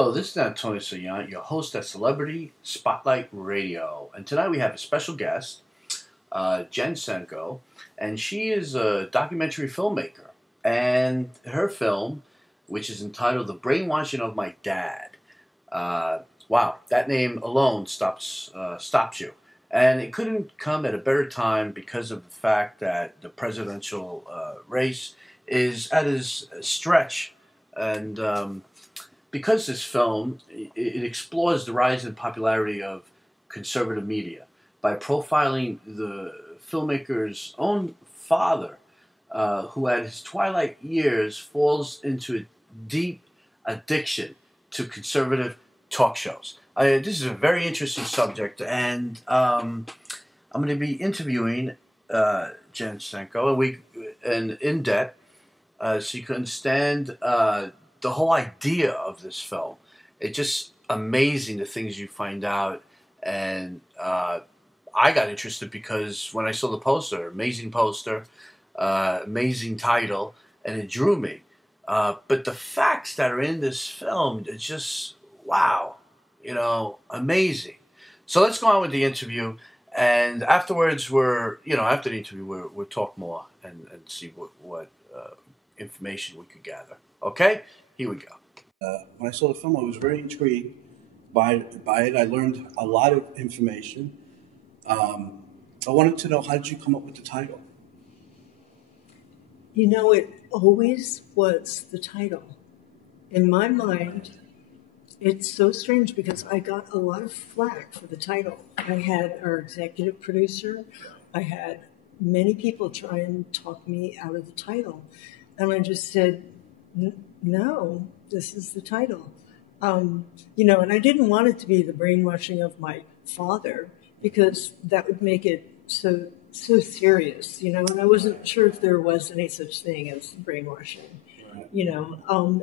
Hello, this is Antonio Sayan, your host at Celebrity Spotlight Radio. And tonight we have a special guest, Jen Senko, and she is a documentary filmmaker. And her film, which is entitled The Brainwashing of My Dad. Wow, that name alone stops you. And it couldn't come at a better time because of the fact that the presidential race is at its stretch. And because this film, it explores the rise in popularity of conservative media by profiling the filmmaker's own father, who at his twilight years falls into a deep addiction to conservative talk shows. This is a very interesting subject, and I'm going to be interviewing Jen Senko, and in depth, so you can understand the whole idea of this film. It's just amazing the things you find out, and I got interested because when I saw the poster, amazing poster, amazing title, and it drew me. But the facts that are in this film, it's just, wow, amazing. So let's go on with the interview, and afterwards after the interview, we'll talk more and see what information we could gather. Okay? Here we go. When I saw the film, I was very intrigued by it. I learned a lot of information. I wanted to know, how did you come up with the title? It always was the title. In my mind, it's so strange because I got a lot of flack for the title. I had our executive producer, I had many people try and talk me out of the title. And I just said, no, this is the title. And I didn't want it to be The Brainwashing of My Father, because that would make it so serious, and I wasn't sure if there was any such thing as brainwashing, right.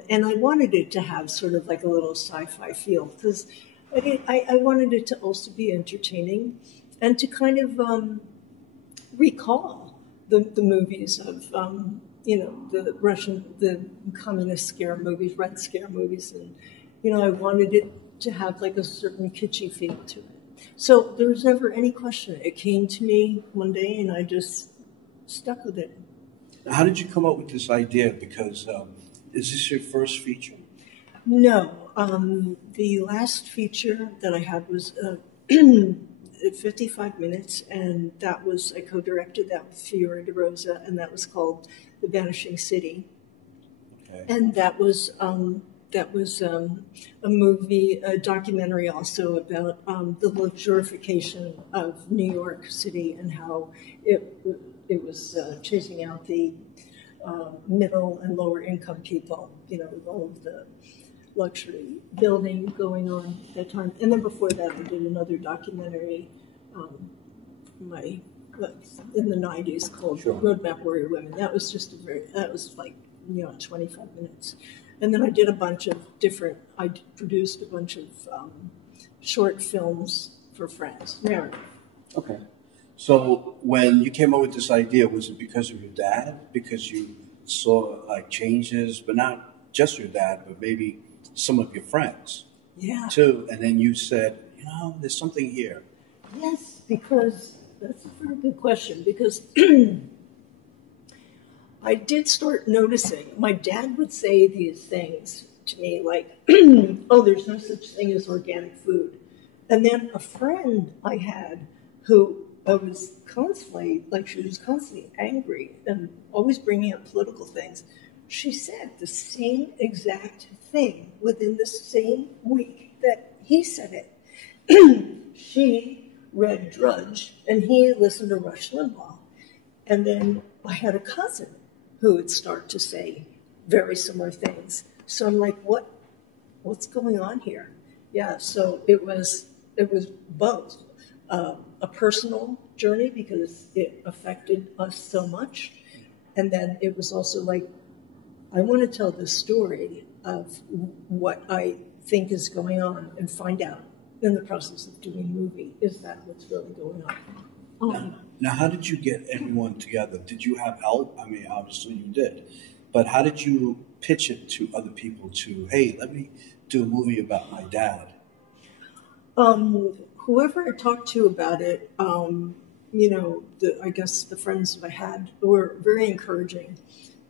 And I wanted it to have sort of like a little sci-fi feel, because I wanted it to also be entertaining and to kind of recall the movies of the communist scare movies, Red Scare movies, and I wanted it to have like a certain kitschy feel to it. So there was never any question. It came to me one day, and I just stuck with it. How did you come up with this idea? Because is this your first feature? No. The last feature that I had was 55 minutes, and I co-directed that with Fiore De Rosa, and that was called The Vanishing City. Okay. And that was a movie, a documentary also about the luxurification of New York City and how it was chasing out the middle and lower income people, with all of the luxury building going on at that time. And then before that, I did another documentary in the 90s called Roadmap Warrior Women. That was just that was like 25 minutes. And then I did I produced a bunch of short films for friends, narrative. Okay. So when you came up with this idea, was it because of your dad? Because you saw like changes, but not just your dad, but maybe some of your friends too? And then you said, there's something here. Yes, because that's a very good question, because I did start noticing. My dad would say these things to me like, oh, there's no such thing as organic food. And then a friend I had who was constantly, she was constantly angry and always bringing up political things. She said the same exact thing within the same week that he said it. She read Drudge, and he listened to Rush Limbaugh. And then I had a cousin who would start to say very similar things. So I'm like, what's going on here? Yeah, so it was both a personal journey because it affected us so much, and then it was also like, I want to tell the story of what I think is going on and find out in the process of doing a movie, is that what's really going on? Now, how did you get everyone together? Did you have help? I mean, obviously you did. But how did you pitch it to other people to, hey, let me do a movie about my dad? Whoever I talked to about it, you know, I guess the friends that I had were very encouraging.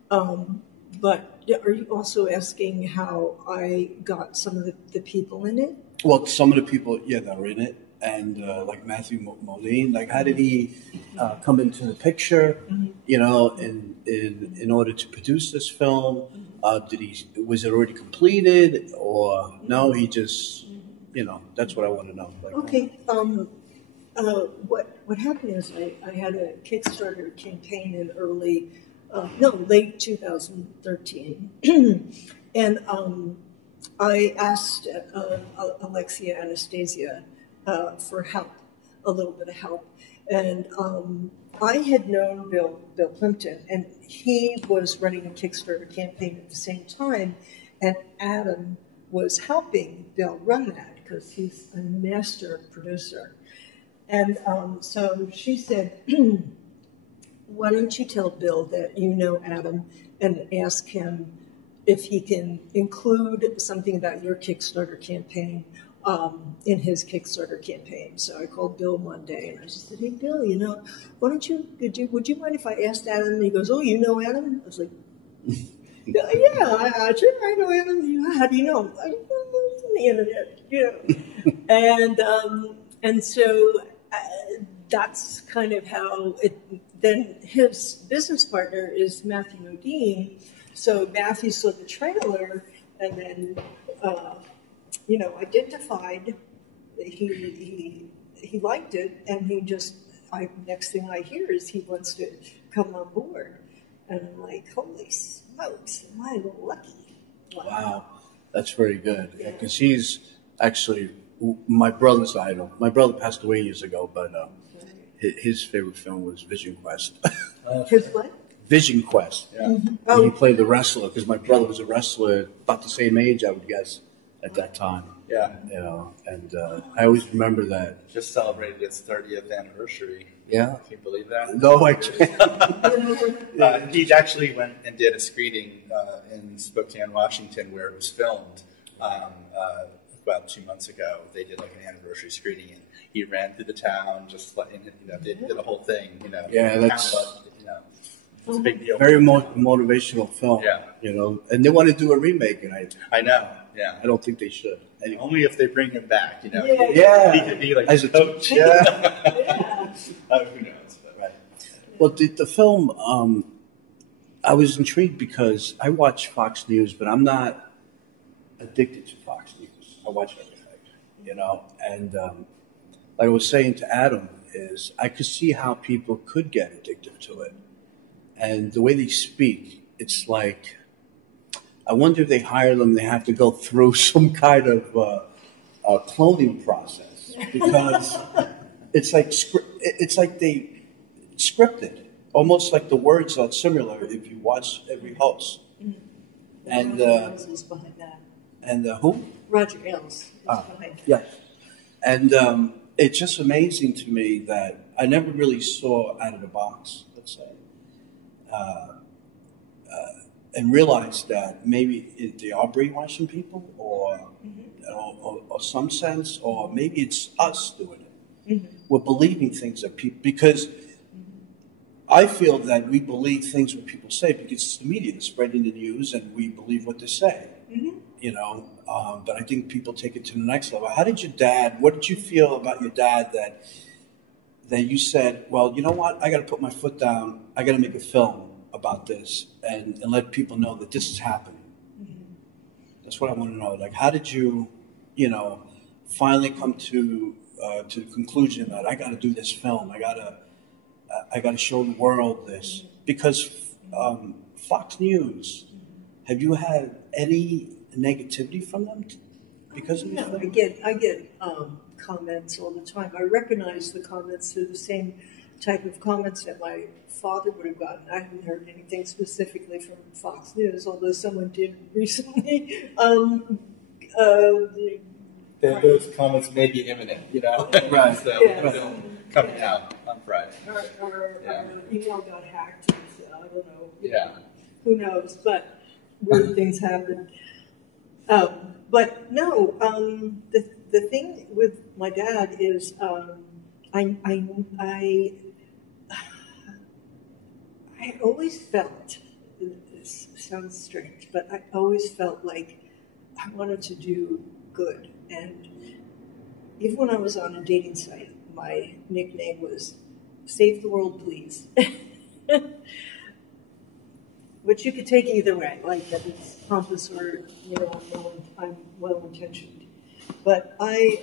But are you also asking how I got some of the people in it? Well, some of the people, yeah, that were in it, and like Matthew Modine, like how did he come into the picture? You know, in order to produce this film, was it already completed, or no? He just, you know, that's what I want to know. Like, Okay. What happened is I had a Kickstarter campaign in late 2013, and I asked Alexia Anastasia for help, a little bit of help, and I had known Bill Plympton, and he was running a Kickstarter campaign at the same time, and Adam was helping Bill run that because he's a master producer. And so she said, why don't you tell Bill that you know Adam and ask him if he can include something about your Kickstarter campaign in his Kickstarter campaign. So I called Bill one day and I just said, hey, Bill, you know, would you mind if I asked Adam? And he goes, oh, you know Adam? I was like, yeah, sure, I know Adam. How do you know him? I know him from the internet, you know. And so that's kind of how it, then his business partner is Matthew Modine. So Matthew saw the trailer and then, you know, identified he liked it, and he just, next thing I hear is he wants to come on board. And I'm like, holy smokes, am I lucky? wow, that's very good. Because he's actually my brother's idol. My brother passed away years ago, but his favorite film was Vision Quest. His what? Vision Quest. Yeah. Oh. He played the wrestler because my brother was a wrestler about the same age, I would guess, at that time. Yeah. You know, and I always remember that. Just celebrated its 30th anniversary. Yeah. Can you believe that? No, I can't. He actually went and did a screening in Spokane, Washington, where it was filmed about 2 months ago. They did like an anniversary screening, and he ran through the town, just like, you know, they did a whole thing, you know. Yeah, that's, you know, it's a big deal. Very motivational film. Yeah. You know, and they want to do a remake, and I know. Yeah. I don't think they should. Anyway. Only if they bring him back, you know. Yeah. He could be like as a coach. Yeah. Who knows? But. Right. Well, the film, I was intrigued because I watch Fox News, but I'm not addicted to Fox News. I watch everything, you know. And like I was saying to Adam, is I could see how people could get addicted to it. And the way they speak, it's like, I wonder if they hire them, they have to go through some kind of cloning process, because it's like they scripted, almost like the words are similar if you watch every host. And Roger Ailes is behind that. And who? Roger Ailes is behind that. Yes. And it's just amazing to me that I never really saw out of the box, let's say. And realized that maybe they are brainwashing people, or some sense, or maybe it's us doing it. We're believing things that people, because I feel that we believe things what people say because it's the media that's spreading the news, and we believe what they say. You know, but I think people take it to the next level. How did your dad? What did you feel about your dad that you said, well, you know what? I got to put my foot down. I got to make a film about this and let people know that this is happening. That's what I want to know. Like, how did you, you know, finally come to the conclusion that I got to do this film? I got to show the world this, because Fox News. Have you had any negativity from them because of No, this? I get comments all the time. I recognize the comments. They're the same type of comments that my father would have gotten. I haven't heard anything specifically from Fox News, although someone did recently. Those comments may be imminent, you know. Right. So Yeah. the film coming out on Friday. Our Yeah. email got hacked. I don't know. Yeah. Who knows? But weird things happen. But no, the thing with my dad is I always felt, this sounds strange, but I always felt like I wanted to do good. And even when I was on a dating site, my nickname was Save the World, Please. Which you could take either way, like that it's pompous or, you know, I'm well-intentioned. But I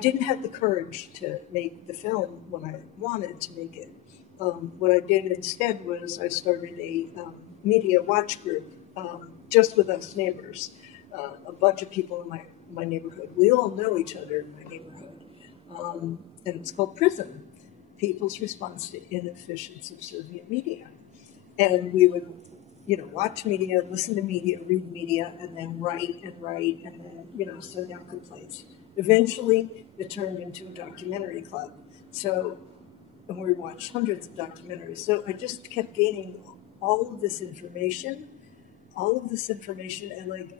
didn't have the courage to make the film when I wanted to make it. What I did instead was I started a media watch group just with us neighbors, a bunch of people in my neighborhood. We all know each other in my neighborhood. And it's called PRISM, People's Response to Inefficient Subservient Media. And we would, you know, watch media, listen to media, read media, and then write, and then, you know, send out complaints. Eventually, it turned into a documentary club. So, and we watched hundreds of documentaries. So I just kept gaining all of this information, and like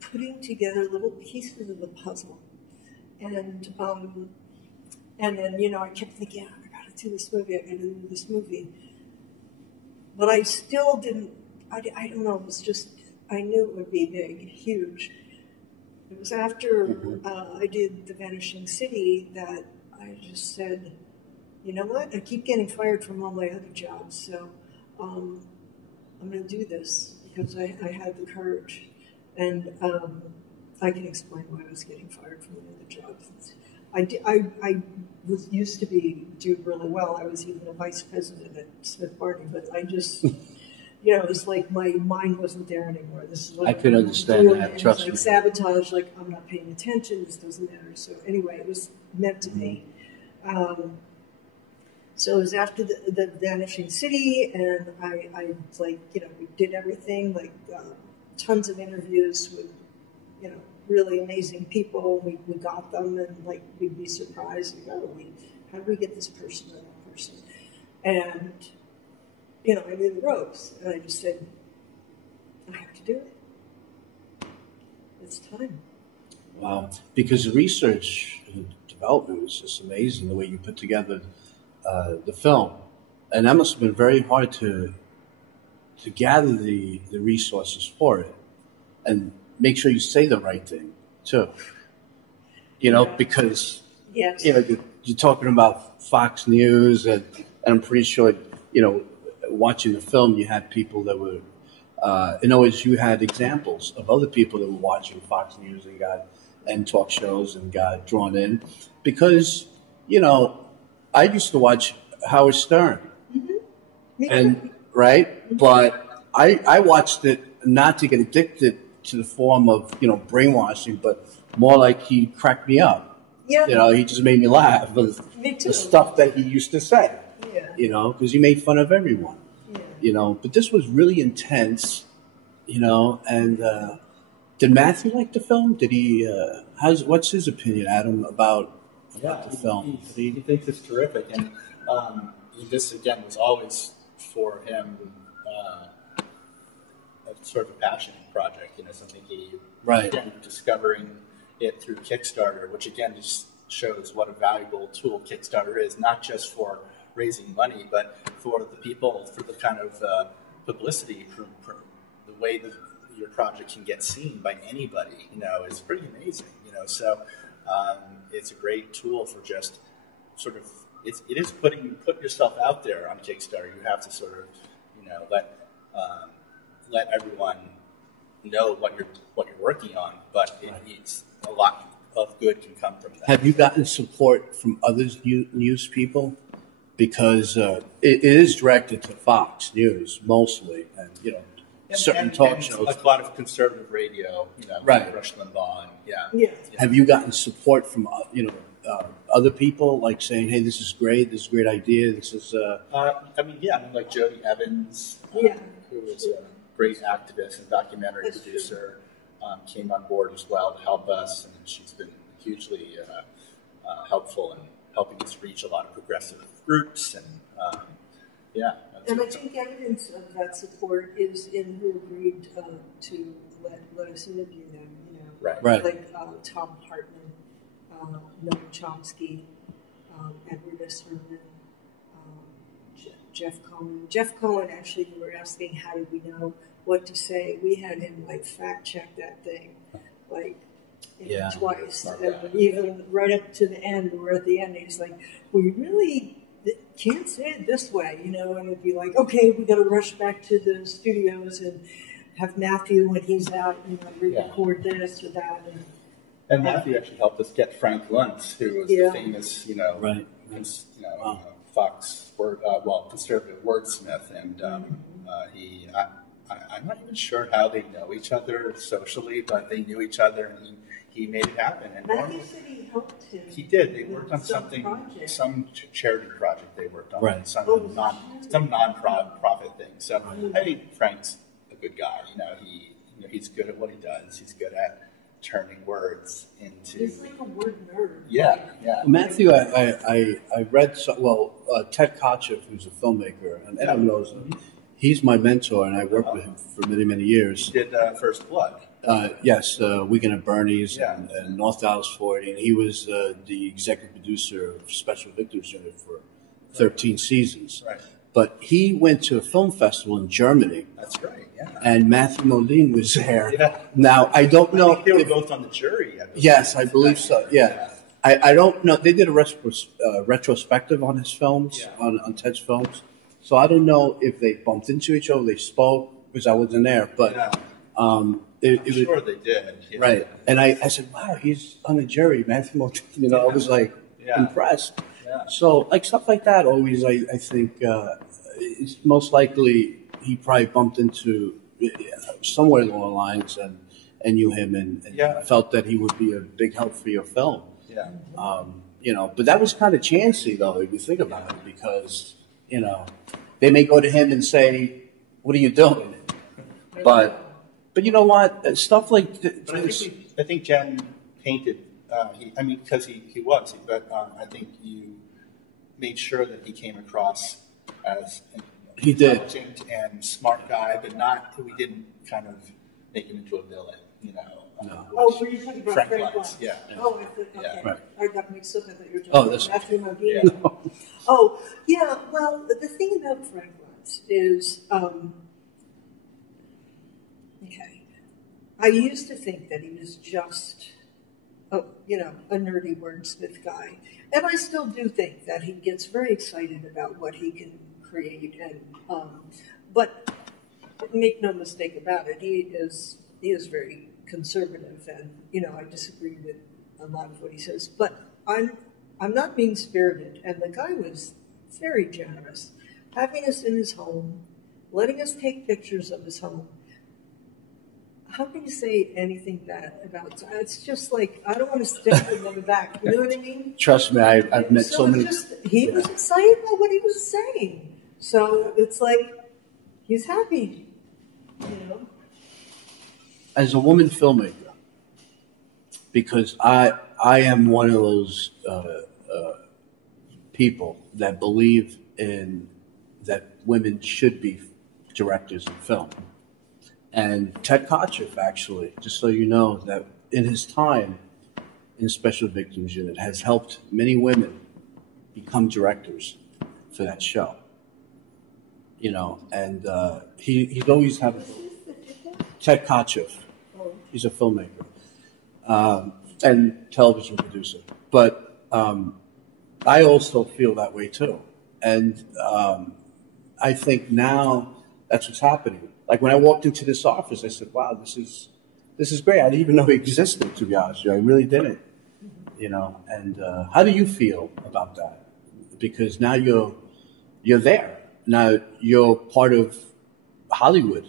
putting together little pieces of the puzzle. And then, you know, I kept thinking, oh, I gotta do this movie. But I still didn't, I don't know, it was just, I knew it would be big, huge. It was after I did The Vanishing City that I just said, you know what, I keep getting fired from all my other jobs, so I'm going to do this because I had the courage. And I can explain why I was getting fired from the other jobs. I was used to doing really well. I was even a vice president at Smith Barney, but I just, you know, it was like my mind wasn't there anymore. This is what I could understand that. Trust me. Like sabotage, like I'm not paying attention. This doesn't matter. So anyway, it was meant to be. So it was after the Vanishing City, and I like, you know, we did everything, like tons of interviews with, you know, really amazing people. We got them, and like we'd be surprised, like, oh, how did we get this person or that person? And, you know, I knew the ropes, and I just said, I have to do it. It's time. Wow. Because the research and development was just amazing, the way you put together the film. And that must have been very hard to gather the resources for it and make sure you say the right thing, too. You know, because, yes, you know, you're talking about Fox News, and I'm pretty sure, you know, watching the film, you had people that were, in other words, you had examples of other people that were watching Fox News and talk shows and got drawn in. Because, you know, I used to watch Howard Stern. Mm-hmm. And, right? But I watched it not to get addicted to the form of, you know, brainwashing, but more like he cracked me up. Yeah. You know, he just made me laugh with Me too. the stuff that he used to say. Yeah. You know, because he made fun of everyone. Yeah. You know, but this was really intense, you know, and did Matthew like the film? Did he, what's his opinion, Adam, about the film? He thinks it's terrific, and this again was always for him a sort of a passion project. You know, something he again discovering it through Kickstarter, which again just shows what a valuable tool Kickstarter is, not just for raising money, but for the people, for the kind of publicity, for the way that your project can get seen by anybody. You know, is pretty amazing. You know, so. It's a great tool for just sort of, it is put yourself out there on Kickstarter. You have to sort of, you know, let everyone know what you're working on, but it's a lot of good can come from that. Have you gotten support from other news people? Because it is directed to Fox News mostly, and, you know, certain talk shows. A lot of conservative radio, you know, right. Rush Limbaugh, yeah. Have you gotten support from, you know, other people, like saying, hey, this is a great idea, this is... like Jody Evans, who was a great activist and documentary producer, came on board as well to help us, and she's been hugely helpful in helping us reach a lot of progressive groups, and Yeah. And I think evidence of that support is in who agreed to let us interview them. You know, Right. like Tom Hartman, Noam Chomsky, Edward S. Herman, Jeff Cohen. Jeff Cohen, actually, we were asking how did we know what to say. We had him like fact check that thing, like twice, and even right up to the end. We're at the end. He's like, we really can't say it this way, you know, and it'd be like, okay, we got to rush back to the studios and have Matthew when he's out, you know, re-record this or that. And Matthew actually helped us get Frank Luntz, who was the famous, you know, Fox conservative wordsmith, and I'm not even sure how they know each other socially, but they knew each other, and he made it happen. And Matthew said he helped him. He did. They worked on something, some charity project they worked on, some non-profit thing. So I think Frank's a good guy. You know, he's good at what he does. He's good at turning words into. He's like a word nerd. Yeah. Matthew, I read Ted Kotcheff, who's a filmmaker, and Adam knows him. He's my mentor, and I worked with him for many, many years. He did First Blood. Yes, Weekend at Bernie's and North Dallas 40, and he was the executive producer of Special Victims Unit for 13 seasons. Right. But he went to a film festival in Germany. That's right, and Matthew Modine was there. Yeah. Now, I don't know. I think they were both on the jury. Yes, I believe so, I don't know. They did a retrospective on his films, on Ted's films. So I don't know if they bumped into each other, they spoke, because I wasn't there. But I'm sure they did. Right. And I said, wow, he's on the jury, Matthew Modine. You know, I was like impressed. Yeah. So like stuff like that always, I think it's most likely he probably bumped into somewhere along the lines and knew him and felt that he would be a big help for your film. Yeah. You know, but that was kind of chancy though, if you think about it, because, you know, they may go to him and say, what are you doing? But you know what? Stuff like but I think Jen painted. Because he was, but I think you made sure that he came across as an intelligent and smart guy, but not. We didn't kind of make him into a villain, you know. No. Were you talking about Frank Luntz? Yeah. Oh, okay. Right. I got mixed up. I thought you were talking about Matthew Modine. No. Oh, yeah. Well, the thing about Frank Luntz is, okay. I used to think that he was just, a nerdy wordsmith guy, and I still do think that he gets very excited about what he can create. And but make no mistake about it, he is very conservative, and I disagree with a lot of what he says. But I'm not mean spirited, and the guy was very generous, having us in his home, letting us take pictures of his home. How can you say anything bad about it? It's just like, I don't want to stab him on the back. You know what I mean? Trust me, I've met so many. He was excited about what he was saying. So it's like, he's happy, As a woman filmmaker, because I am one of those people that believe in that women should be directors in film. And Ted Kotcheff, actually, just so you know, that in his time in Special Victims Unit has helped many women become directors for that show. And he's always had Ted Kotcheff. He's a filmmaker and television producer. But I also feel that way too. And I think now that's what's happening. Like when I walked into this office, I said, wow, this is great. I didn't even know it existed, to be honest with you. I really didn't, And how do you feel about that? Because now you're there. Now you're part of Hollywood,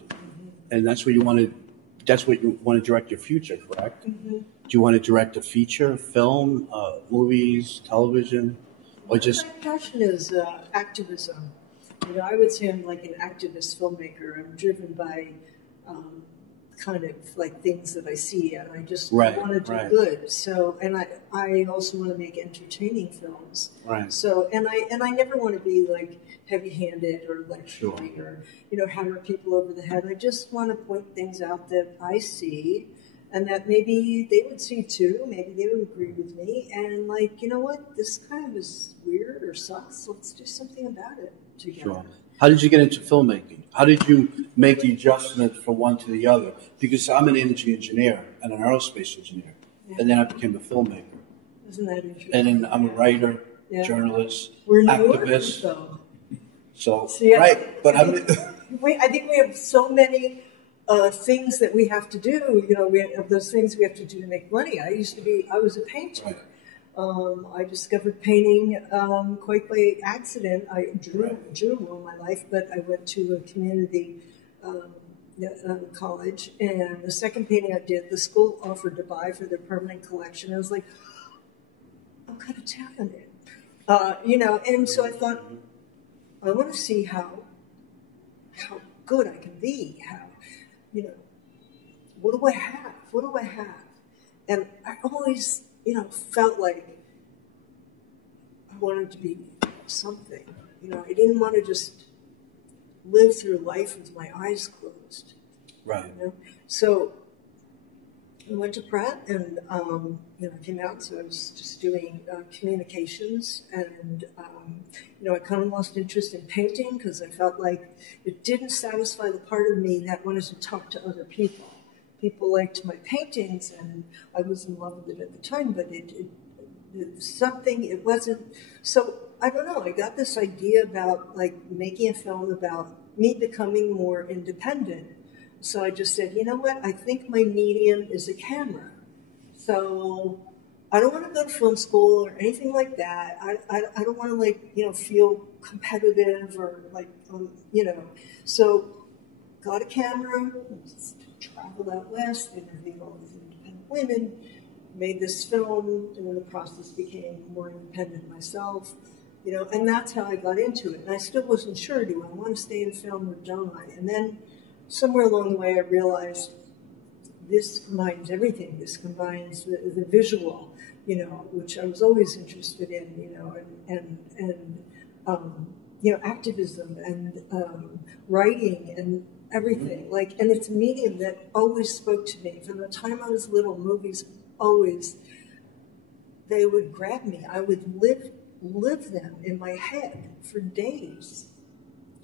and that's what you want to direct your future, correct? Mm-hmm. Do you want to direct a feature, film, movies, television, or just? My passion is activism. I would say I'm like an activist filmmaker. I'm driven by kind of like things that I see, and I just Right, want to do right. good. So, and I also want to make entertaining films. Right. So, and I never want to be like heavy-handed or lecturing Sure. or, you know, hammer people over the head. I just want to point things out that I see, and that maybe they would see too. Maybe they would agree with me. And like, you know what, this kind of is weird or sucks. Let's do something about it together. Sure. How did you get into filmmaking? How did you make the adjustment from one to the other? Because I'm an energy engineer and an aerospace engineer, and then I became a filmmaker. Isn't that interesting? And then I'm a writer, Yeah. journalist, We're New activist. Yorkers, though. So, See, right, but I'm. I think we have so many things that we have to do. You know, of those things we have to do to make money. I was a painter. Right. I discovered painting quite by accident. I drew all my life, but I went to a community college, and the second painting I did, the school offered to buy for their permanent collection. I was like, I'm kind of talented, you know, and so I thought, I want to see how good I can be. How, you know, what do I have? What do I have? And I always, you know, felt like I wanted to be something. You know, I didn't want to just live through life with my eyes closed. Right. You know? So I went to Pratt and, you know, came out, so I was just doing communications, and, you know, I kind of lost interest in painting because I felt like it didn't satisfy the part of me that wanted to talk to other people. People liked my paintings, and I was in love with it at the time, but it wasn't, so I don't know, I got this idea about like making a film about me becoming more independent. So I just said, you know what, I think my medium is a camera. So I don't want to go to film school or anything like that. I don't want to like, you know, feel competitive or like, you know, so got a camera, traveled out west, interviewed all these independent women, made this film, and in the process became more independent myself, you know, and that's how I got into it. And I still wasn't sure, do I want to stay in film or don't I? And then somewhere along the way I realized this combines everything. This combines the visual, you know, which I was always interested in, you know, and you know, activism and writing and everything. Like, and it's a medium that always spoke to me. From the time I was little, movies always, they would grab me. I would live them in my head for days.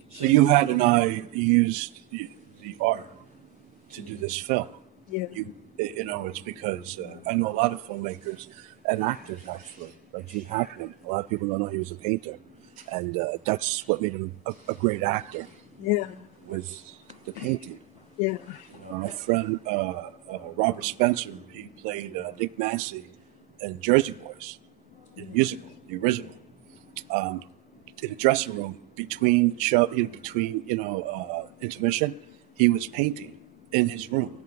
So you had an eye, you used the art to do this film. Yeah. You know, it's because I know a lot of filmmakers and actors actually, like Gene Hackman. A lot of people don't know he was a painter, and that's what made him a great actor. Yeah. Was the painting. Yeah. My friend Robert Spencer, he played Nick Massey in Jersey Boys, in the musical, the original. In the dressing room between intermission, he was painting in his room.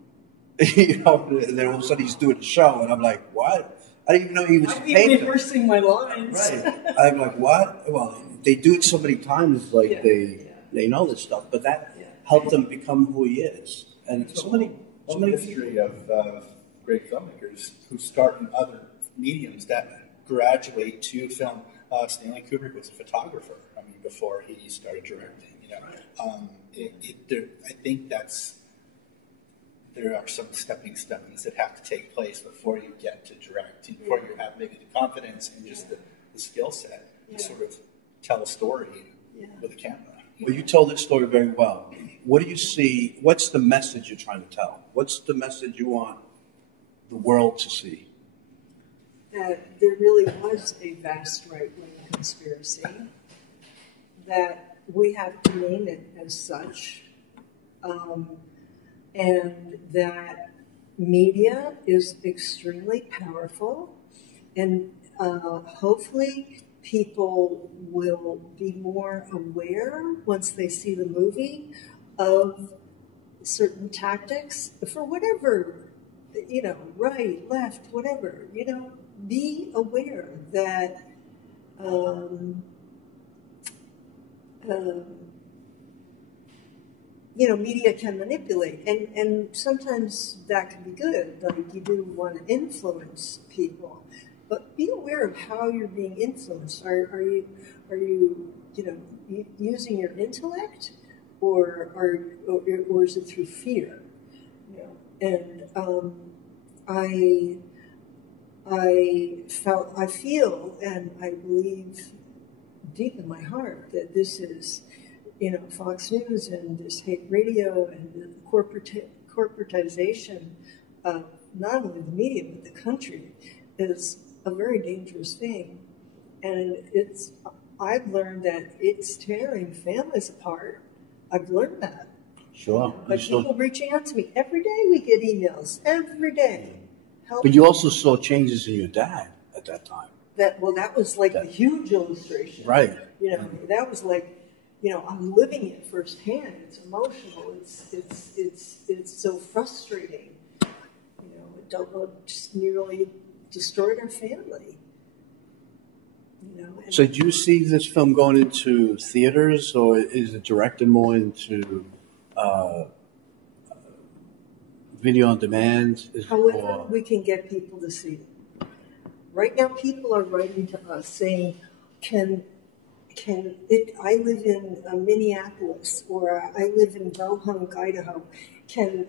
You know, and then all of a sudden he's doing a show, and I'm like, what? I didn't even know he was I'd painting. be rehearsing my lines. Right. I'm like, what? Well, they do it so many times, like they know this stuff, but that helped him become who he is. And so many history of great filmmakers who start in other mediums that graduate to film. Stanley Kubrick was a photographer. I mean, before he started directing. You know, I think there are some stepping stones that have to take place before you get to direct, and before you have maybe the confidence and just the skill set to sort of tell a story with a camera. Well, you told this story very well. What do you see? What's the message you're trying to tell? What's the message you want the world to see? That there really was a vast right-wing conspiracy, that we have to name it as such, and that media is extremely powerful, and hopefully people will be more aware once they see the movie of certain tactics for whatever, you know, right, left, whatever, you know, be aware that media can manipulate, and sometimes that can be good. Like you do want to influence people, but be aware of how you're being influenced. Are you using your intellect, or is it through fear? And I feel, and I believe deep in my heart that this is, Fox News and this hate radio and the corporatization of not only the media but the country is a very dangerous thing. And I've learned that it's tearing families apart. I've learned that. Sure. But people reaching out to me every day, we get emails every day. But you also saw changes in your dad at that time. That was like a huge illustration. Right. That was like, I'm living it firsthand. It's emotional. It's so frustrating. It just nearly destroyed our family. So do you see this film going into theaters, or is it directed more into video on demand? However, we can get people to see it. Right now, people are writing to us saying, I live in Minneapolis, or I live in Bohunk, Idaho. Can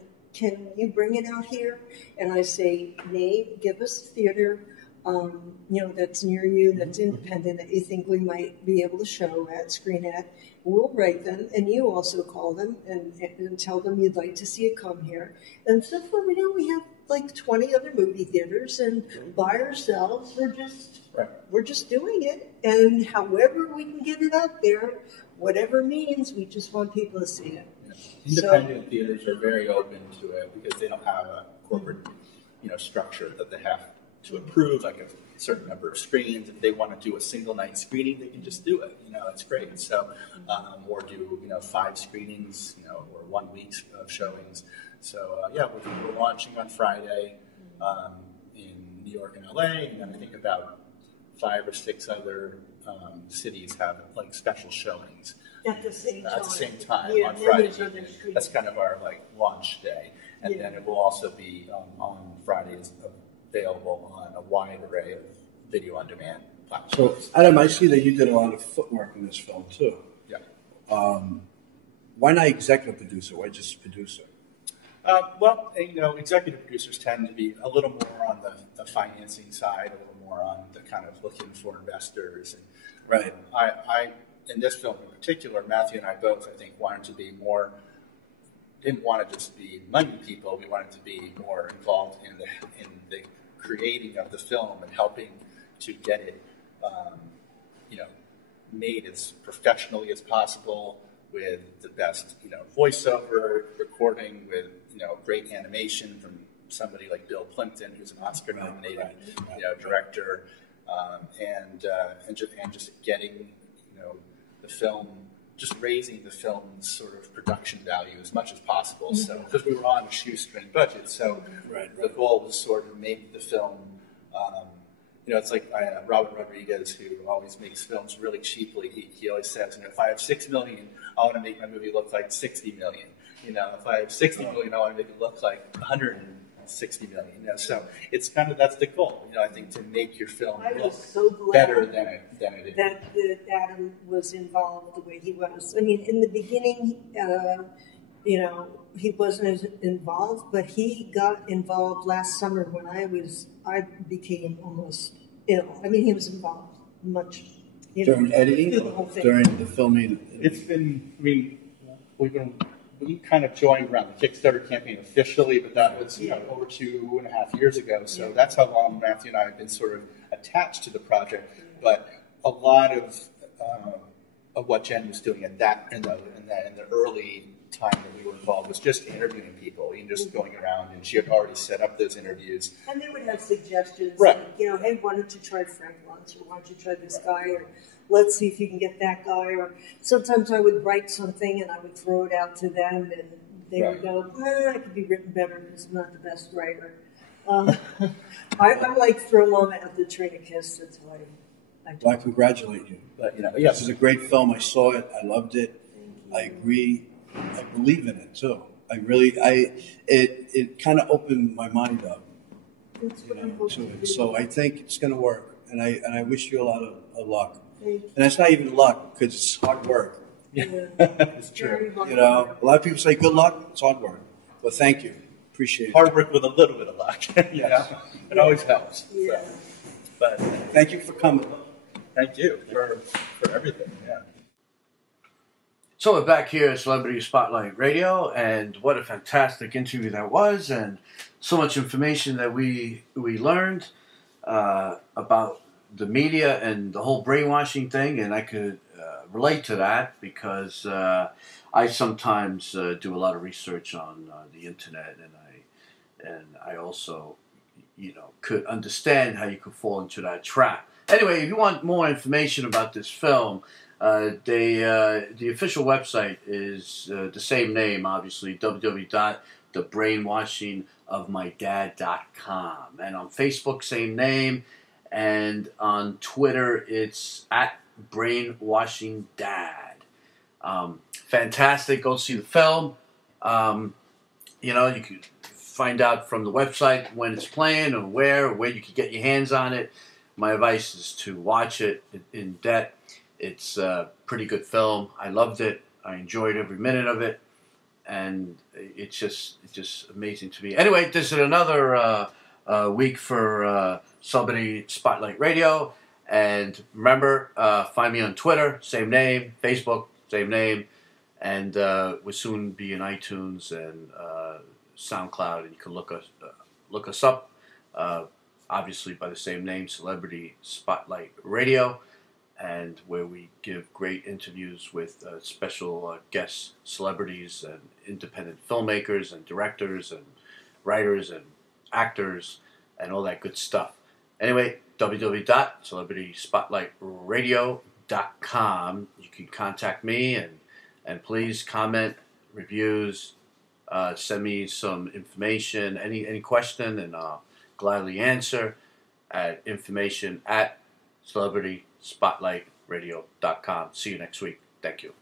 you bring it out here? And I say, Nate, give us a theater, that's near you, that's independent, that you think we might be able to screen at. We'll write them, and you also call them and tell them you'd like to see it come here. And so far, we have like 20 other movie theaters, and by ourselves, we're just doing it. And however we can get it out there, whatever means, we just want people to see it. Independent theaters are very open to it because they don't have a corporate, structure that they have to approve, like a certain number of screens. If they want to do a single night screening, they can just do it. It's great. So, or do 5 screenings, or 1 week of showings. So we're launching on Friday in New York and LA, and then I think about 5 or 6 other cities have like special showings at the same time on Friday. That's kind of our launch day, and then it will also be on Fridays available on a wide array of video on demand platforms. So Adam, I see that you did a lot of footwork in this film too. Yeah. Why not executive producer? Why just producer? Executive producers tend to be a little more on the financing side, a little more on the kind of looking for investors. And, right. I in this film in particular, Matthew and I both, I think, wanted to be more. Didn't want to just be money people. We wanted to be more involved in the creating of the film and helping to get it, made as professionally as possible, with the best, voiceover recording, with great animation from somebody like BILL PLYMPTON, who's an Oscar-nominated director, and just getting the film, just raising the film's sort of production value as much as possible. So because we were on a shoestring budget, so the goal was sort of make the film. It's like Robert Rodriguez, who always makes films really cheaply. He always says, if I have $6 million, I want to make my movie look like $60 million. If I have $60 million, I want to make it look like $160 million. So it's kind of, that's the goal. I think, to make your film look better than it is. That Adam was involved the way he was. I mean, in the beginning, he wasn't as involved, but he got involved last summer when I became almost ill. I mean, he was involved much. During editing, during the filming? It's been, we kind of joined around the Kickstarter campaign officially, but that was over 2.5 years ago. So that's how long Matthew and I have been sort of attached to the project. But a lot of what Jen was doing in the early time that we were involved was just interviewing people and just going around, and she had already set up those interviews. And they would have suggestions, right? Like, hey, why don't you try Frank Luntz, or why don't you try this guy, or let's see if you can get that guy. Or sometimes I would write something and I would throw it out to them, and they would go, it could be written better because I'm not the best writer. I'm like throw them at the train of kiss. That's why I do. Well, I congratulate you. But this is a great film. I saw it. I loved it. I agree. I believe in it too. It kind of opened my mind up, That's what I'm to hoping it. to do. So I think it's going to work, and I wish you a lot of luck. Thank And it's not even luck because it's hard work. you. It's Very true. hard You know, work. a lot of people say good luck. It's hard work. Well, thank you. Appreciate it. Hard work with a little bit of luck. You know? It always helps. Yeah. So. But Thank you for coming. thank you for everything. Yeah. So we're back here at Celebrity Spotlight Radio, and what a fantastic interview that was, and so much information that we learned about the media and the whole brainwashing thing, and I could relate to that because I sometimes do a lot of research on the internet, and I also, could understand how you could fall into that trap. Anyway, if you want more information about this film, the official website is the same name, obviously, www.thebrainwashingofmydad.com. And on Facebook, same name. And on Twitter, it's @BrainwashingDad. Fantastic. Go see the film. You can find out from the website when it's playing or where you can get your hands on it. My advice is to watch it in depth. It's a pretty good film. I loved it. I enjoyed every minute of it, and it's just amazing to me. Anyway, this is another week for Celebrity Spotlight Radio, and remember, find me on Twitter, same name, Facebook, same name, and we'll soon be in iTunes and SoundCloud, and you can look us up. Obviously by the same name, Celebrity Spotlight Radio, and where we give great interviews with special guest celebrities and independent filmmakers and directors and writers and actors and all that good stuff. Anyway, www.celebrityspotlightradio.com. You can contact me and please comment, reviews, send me some information, any question, and I'll gladly answer at information@celebrityspotlightradio.com. See you next week. Thank you.